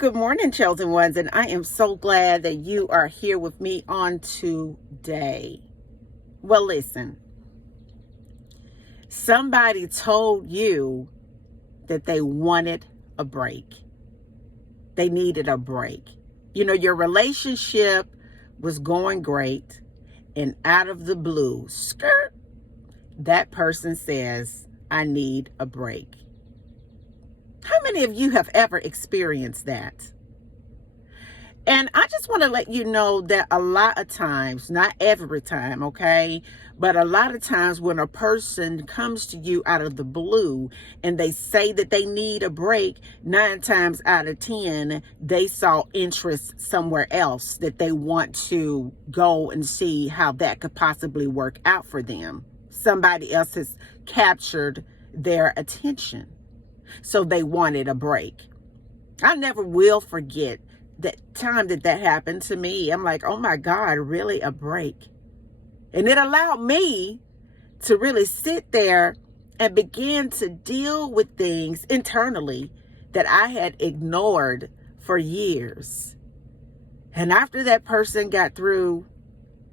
Good morning, chosen ones, and I am so glad that you are here with me on today. Well, listen, somebody told you that they wanted a break. They needed a break. You know, your relationship was going great, and out of the blue, skirt, that person says, I need a break. How many of you have ever experienced that? And I just want to let you know that a lot of times, not every time, okay, but a lot of times when a person comes to you out of the blue and they say that they need a break, 9 times out of 10, they saw interest somewhere else that they want to go and see how that could possibly work out for them. Somebody else has captured their attention. So they wanted a break. I never will forget that time that happened to me. I'm like, oh my God, really a break? And it allowed me to really sit there and begin to deal with things internally that I had ignored for years. And after that person got through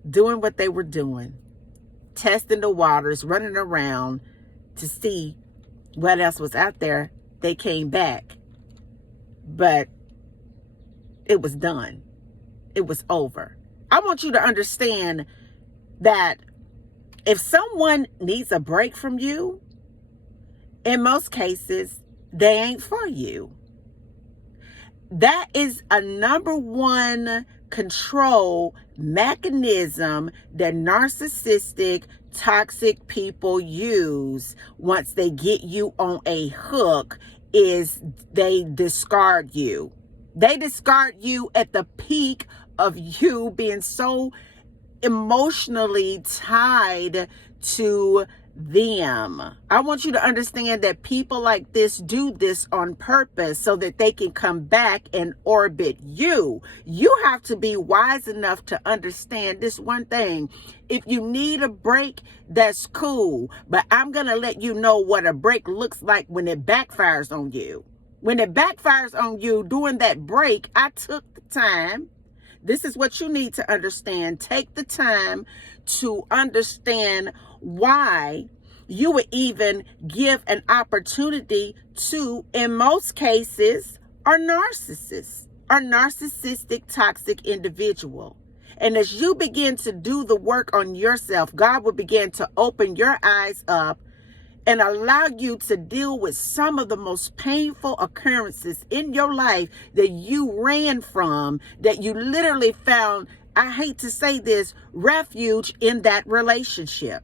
doing what they were doing, testing the waters, running around to see what else was out there, they came back. But it was done. It was over. I want you to understand that if someone needs a break from you, in most cases, they ain't for you. That is a number one control mechanism that narcissistic, toxic people use once they get you on a hook, is they discard you. They discard you at the peak of you being so emotionally tied to them. I want you to understand that people like this do this on purpose so that they can come back and orbit you. You have to be wise enough to understand this one thing. If you need a break, that's cool. But I'm going to let you know what a break looks like when it backfires on you. When it backfires on you during that break, I took the time. This is what you need to understand. Take the time to understand why you would even give an opportunity to, in most cases, a narcissistic, toxic individual. And as you begin to do the work on yourself, God will begin to open your eyes up and allow you to deal with some of the most painful occurrences in your life that you ran from, that you literally found, I hate to say this, refuge in that relationship.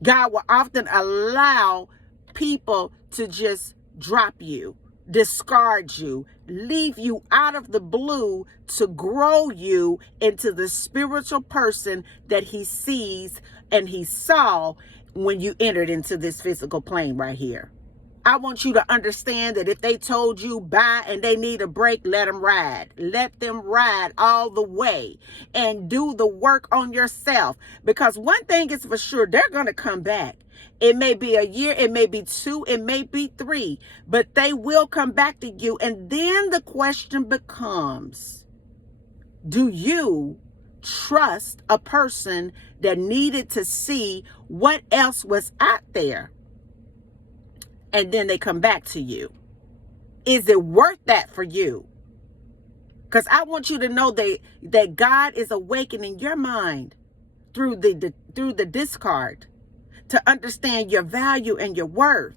God will often allow people to just drop you, discard you, leave you out of the blue to grow you into the spiritual person that he sees and he saw when you entered into this physical plane right here. I want you to understand that if they told you bye and they need a break, let them ride. Let them ride all the way and do the work on yourself. Because one thing is for sure, they're going to come back. It may be a year, it may be 2, it may be 3, but they will come back to you. And then the question becomes, do you trust a person that needed to see what else was out there? And then they come back to you. Is it worth that for you? Because I want you to know that God is awakening your mind through the discard to understand your value and your worth.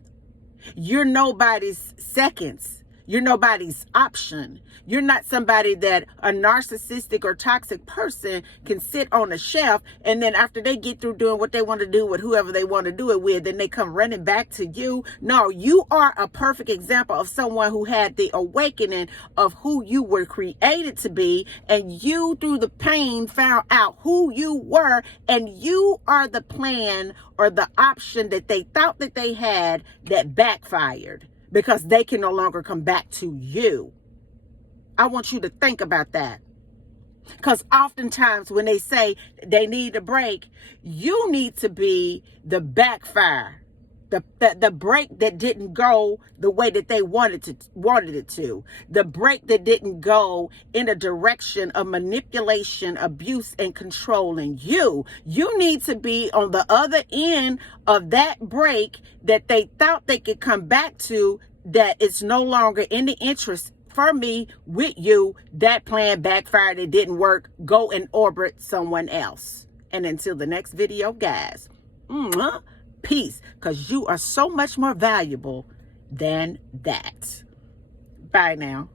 You're nobody's seconds. You're nobody's option. You're not somebody that a narcissistic or toxic person can sit on a shelf and then after they get through doing what they want to do with whoever they want to do it with, then they come running back to you. No, you are a perfect example of someone who had the awakening of who you were created to be, and you through the pain found out who you were, and you are the plan or the option that they thought that they had that backfired. Because they can no longer come back to you. I want you to think about that. Because oftentimes when they say they need a break, you need to be the backfire. The break that didn't go the way that they wanted it to. The break that didn't go in a direction of manipulation, abuse, and controlling you. You need to be on the other end of that break that they thought they could come back to, that it's no longer in the interest for me with you. That plan backfired. It didn't work. Go and orbit someone else. And until the next video, guys, peace, because you are so much more valuable than that. Bye now.